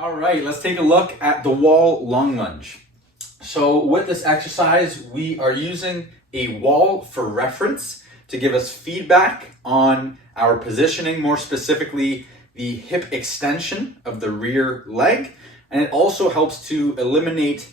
All right, let's take a look at the wall long lunge. So with this exercise, we are using a wall for reference to give us feedback on our positioning, more specifically the hip extension of the rear leg. And it also helps to eliminate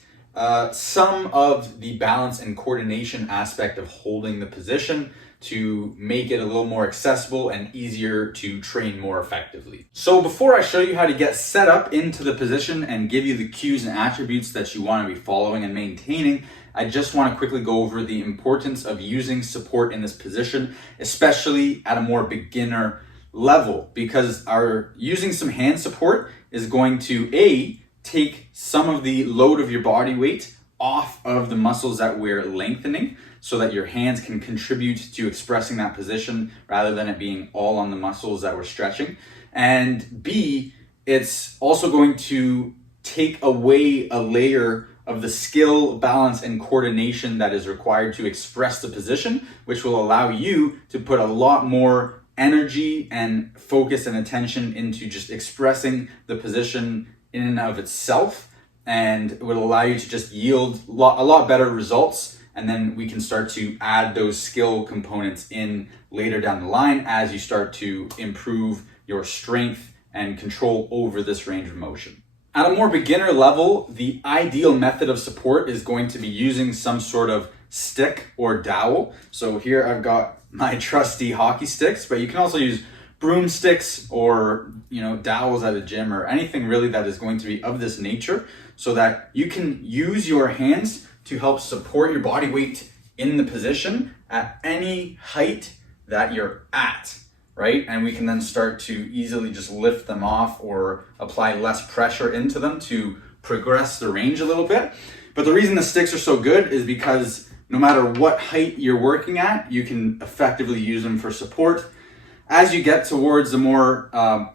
some of the balance and coordination aspect of holding the position to make it a little more accessible and easier to train more effectively. So before I show you how to get set up into the position and give you the cues and attributes that you want to be following and maintaining, I just want to quickly go over the importance of using support in this position, especially at a more beginner level, because our using some hand support is going to take some of the load of your body weight off of the muscles that we're lengthening so that your hands can contribute to expressing that position rather than it being all on the muscles that we're stretching. And B, it's also going to take away a layer of the skill, balance, and coordination that is required to express the position, which will allow you to put a lot more energy and focus and attention into just expressing the position in and of itself, and it will allow you to just yield a lot better results. And then we can start to add those skill components in later down the line as you start to improve your strength and control over this range of motion. At a more beginner level, the ideal method of support is going to be using some sort of stick or dowel. So here I've got my trusty hockey sticks, but you can also use broomsticks or dowels at a gym or anything really that is going to be of this nature, so that you can use your hands to help support your body weight in the position at any height that you're at, right? And we can then start to easily just lift them off or apply less pressure into them to progress the range a little bit. But the reason the sticks are so good is because no matter what height you're working at, you can effectively use them for support. As you get towards the more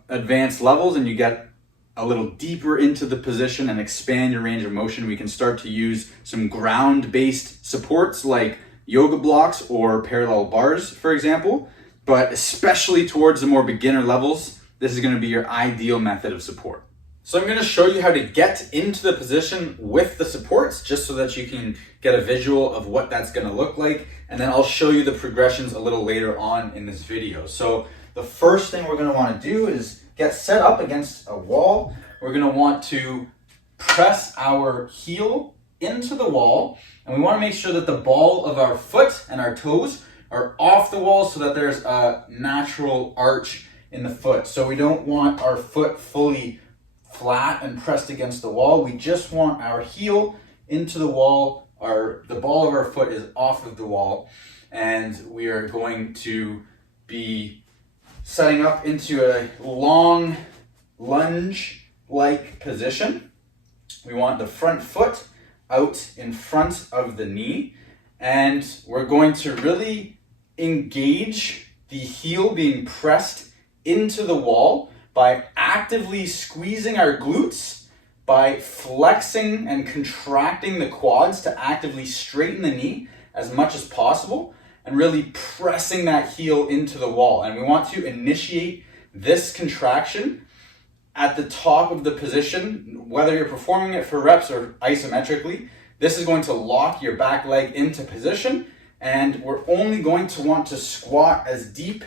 advanced levels and you get a little deeper into the position and expand your range of motion, we can start to use some ground-based supports like yoga blocks or parallel bars, for example. But especially towards the more beginner levels, this is going to be your ideal method of support. So I'm going to show you how to get into the position with the supports, just so that you can get a visual of what that's going to look like. And then I'll show you the progressions a little later on in this video. So the first thing we're going to want to do is get set up against a wall. We're going to want to press our heel into the wall, and we want to make sure that the ball of our foot and our toes are off the wall so that there's a natural arch in the foot. So we don't want our foot fully flat and pressed against the wall. We just want our heel into the wall. The ball of our foot is off of the wall, and we are going to be setting up into a long lunge-like position. We want the front foot out in front of the knee, and we're going to really engage the heel being pressed into the wall by actively squeezing our glutes, by flexing and contracting the quads to actively straighten the knee as much as possible, and really pressing that heel into the wall. And we want to initiate this contraction at the top of the position, whether you're performing it for reps or isometrically. This is going to lock your back leg into position, and we're only going to want to squat as deep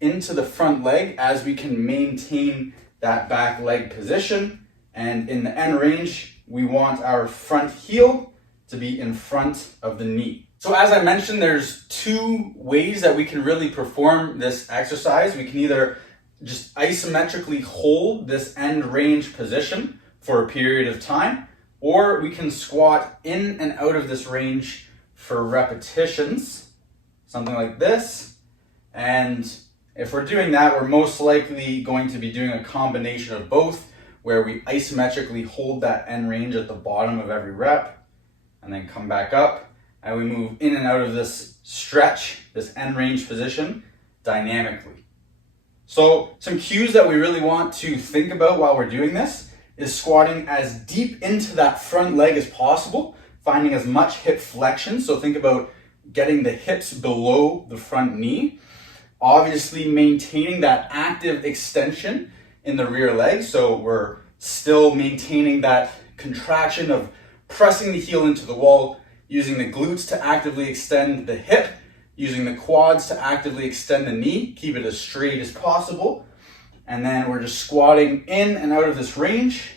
into the front leg as we can maintain that back leg position. And in the end range, we want our front heel to be in front of the knee. So as I mentioned, there's two ways that we can really perform this exercise. We can either just isometrically hold this end range position for a period of time, or we can squat in and out of this range for repetitions, something like this. And if we're doing that, we're most likely going to be doing a combination of both, where we isometrically hold that end range at the bottom of every rep and then come back up. And we move in and out of this stretch, this end range position, dynamically. So some cues that we really want to think about while we're doing this is squatting as deep into that front leg as possible, finding as much hip flexion. So think about getting the hips below the front knee. Obviously maintaining that active extension in the rear leg. So we're still maintaining that contraction of pressing the heel into the wall, using the glutes to actively extend the hip, using the quads to actively extend the knee, keep it as straight as possible. And then we're just squatting in and out of this range.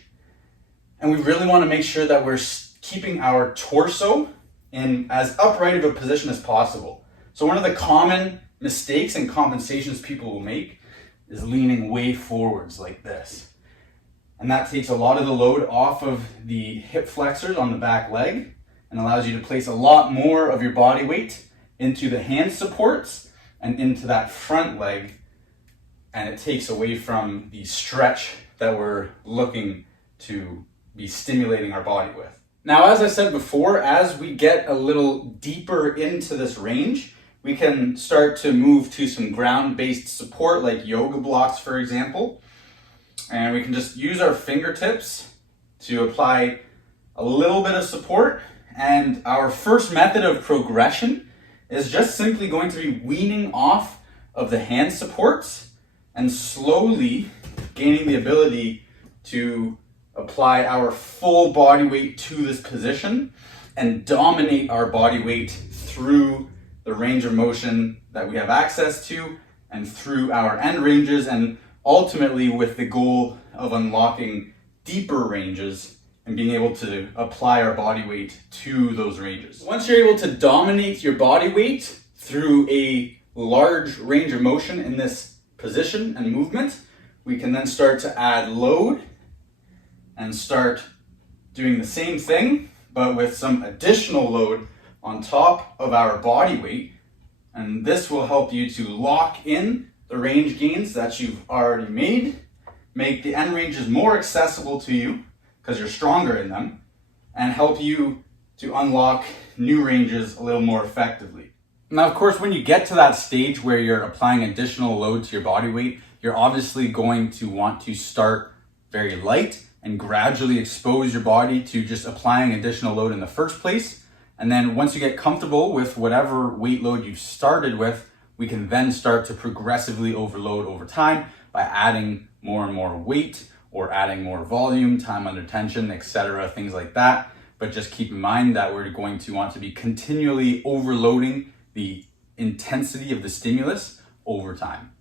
And we really want to make sure that we're keeping our torso in as upright of a position as possible. So one of the common mistakes and compensations people will make is leaning way forwards like this. And that takes a lot of the load off of the hip flexors on the back leg and allows you to place a lot more of your body weight into the hand supports and into that front leg. And it takes away from the stretch that we're looking to be stimulating our body with. Now, as I said before, as we get a little deeper into this range, we can start to move to some ground-based support like yoga blocks, for example. And we can just use our fingertips to apply a little bit of support. And our first method of progression is just simply going to be weaning off of the hand supports and slowly gaining the ability to apply our full body weight to this position and dominate our body weight through the range of motion that we have access to and through our end ranges, and ultimately with the goal of unlocking deeper ranges and being able to apply our body weight to those ranges. Once you're able to dominate your body weight through a large range of motion in this position and movement, we can then start to add load and start doing the same thing, but with some additional load on top of our body weight. And this will help you to lock in the range gains that you've already made, make the end ranges more accessible to you because you're stronger in them, and help you to unlock new ranges a little more effectively. Now, of course, when you get to that stage where you're applying additional load to your body weight, you're obviously going to want to start very light and gradually expose your body to just applying additional load in the first place. And then once you get comfortable with whatever weight load you've started with, we can then start to progressively overload over time by adding more and more weight or adding more volume, time under tension, etc., things like that. But just keep in mind that we're going to want to be continually overloading the intensity of the stimulus over time.